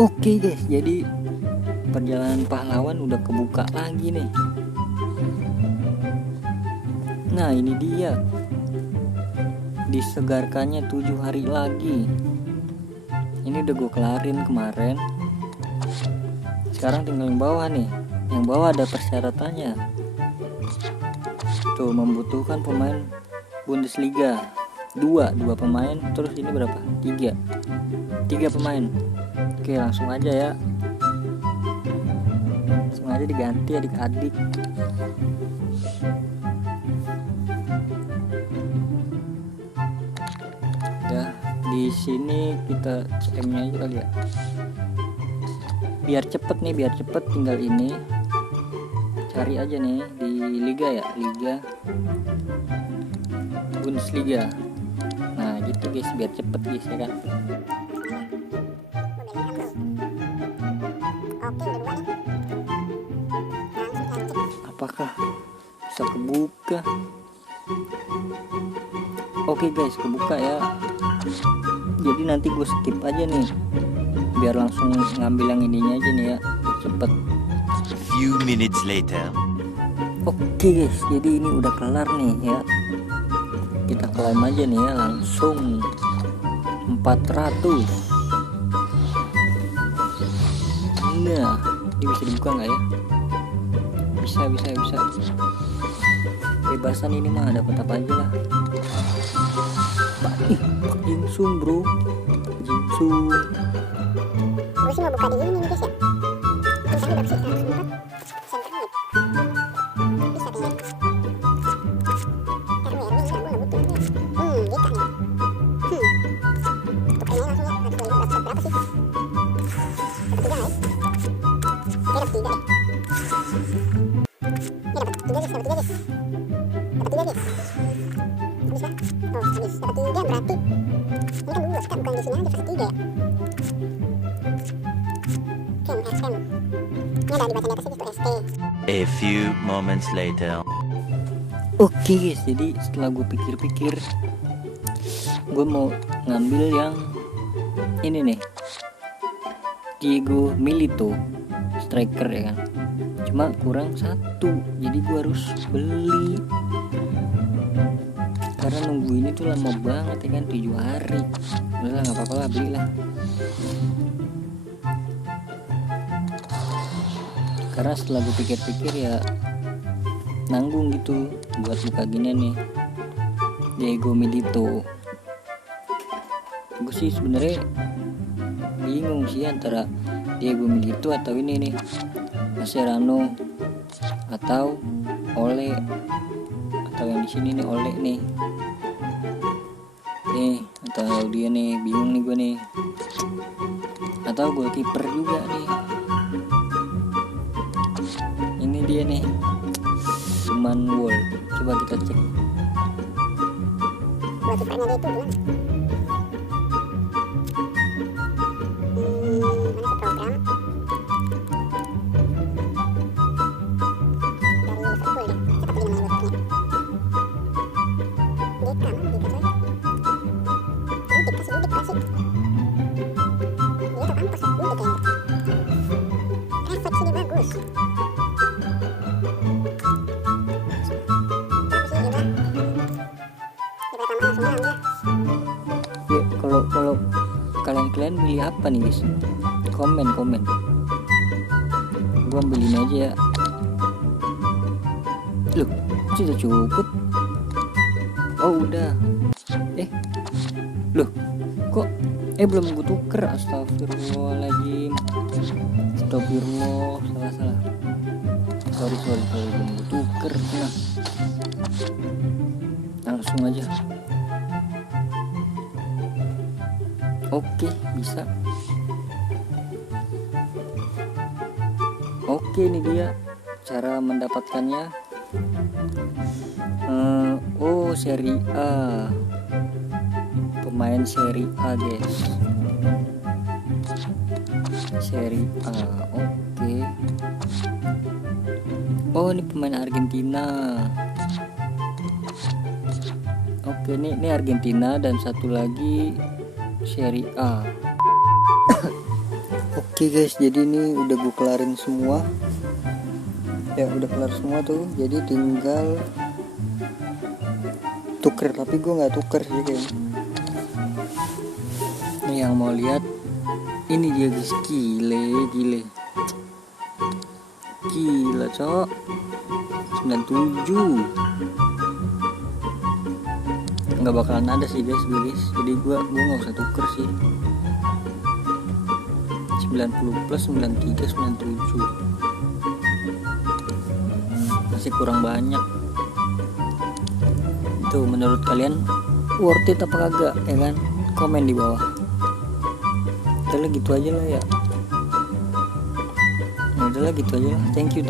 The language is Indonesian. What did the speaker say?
Oke guys, jadi perjalanan pahlawan udah kebuka lagi nih. Nah ini dia, disegarkannya 7 hari lagi. Ini udah gue kelarin kemarin. Sekarang tinggal yang bawah nih. Yang bawah ada persyaratannya. Tuh, membutuhkan pemain Bundesliga dua pemain. Terus ini berapa? 3 pemain. Oke, langsung aja ya. Langsung aja diganti adik-adik. Ya, di sini kita CM-nya aja kali ya. Biar cepet tinggal ini. Cari aja nih di liga ya, Liga Bundesliga. Nah, gitu guys, biar cepet guys ya kan. Apakah bisa kebuka? Oke guys, kebuka ya. Jadi nanti gue skip aja nih, biar langsung ngambil yang ininya aja nih ya, cepet. Few minutes later. Oke guys, jadi ini udah kelar nih ya. Kita klaim aja nih ya, langsung 400. Nah, ini bisa dibuka nggak ya? Bisa. Bebasan ini mah dapat apa aja lah. Pak Jinsung bro, Jinsung. Gue sih mau buka di ini nih guys ya. Terus udah bersih 104 center mid. Bisa kayaknya. Taruh ya, ini gue gak butuh ini. Kita nih. Tukainya langsung ya. Nanti gue dapat berapa sih? Dapat 3 guys. Oke, dapat 3 deh. Ini dapat 3 guys, Dapat 3 guys. Habis kan? Oh, habis. Dapat 3 berarti. Ini kan dulu, kita bukan di sini aja fase 3 ya. SM. Ini ada di bagian atas itu ST. A few moments later. Oke guys, jadi setelah gue pikir-pikir, gue mau ngambil yang ini nih, Diego Milito, striker ya kan. Cuma kurang 1, jadi gue harus beli. Karena nunggu ini tuh lama banget ya kan, 7 hari. Udah lah, nggak apa-apa lah, belilah. Karena setelah gue pikir-pikir ya nanggung gitu buat buka gini nih, Diego Milito. Gue sih sebenarnya bingung sih antara Diego Milito atau ini nih, Mascherano atau Ole, atau yang di sini nih Ole nih atau dia nih, bingung nih gue nih, atau goalkeeper juga nih. Ini dia nih, Suman Wall. Coba kita cek. Buat kipernya dia itu gimana? Mana sih program? Dari Liverpool deh. Siapa tuh namanya buat kipernya? Dika coy. Dika sih. Dia tuh kampus ya, Dika kayaknya. Refleks dia bagus. Ya, kalau kalian beli apa nih guys? Komen. Gua ambil ini aja ya. Loh, sudah cukup. Oh udah. Loh, kok belum gue tuker? Astagfirullahaladzim. Astagfirullah, salah. Sorry, belum gue tuker. Nah, langsung aja. Oke, bisa. Oke, ini dia cara mendapatkannya. Seri A, pemain seri A guys, seri A. Oke. Oh, ini pemain Argentina. Oke, ini Argentina dan satu lagi Serie A. Oke guys, jadi ini udah gue kelarin semua. Ya udah kelar semua tuh. Jadi tinggal tuker, tapi gue nggak tuker sih kayaknya. Nih yang mau lihat, ini dia guys, gile. Gila cok, 97. Nggak bakalan ada sih guys, jadi gue nggak usah tuker sih. 90 plus 93 97 masih kurang banyak. Itu menurut kalian worth it apa kagak ya kan? Komen di bawah. Udahlah gitu aja lah ya. Udahlah gitu aja lah. Thank you.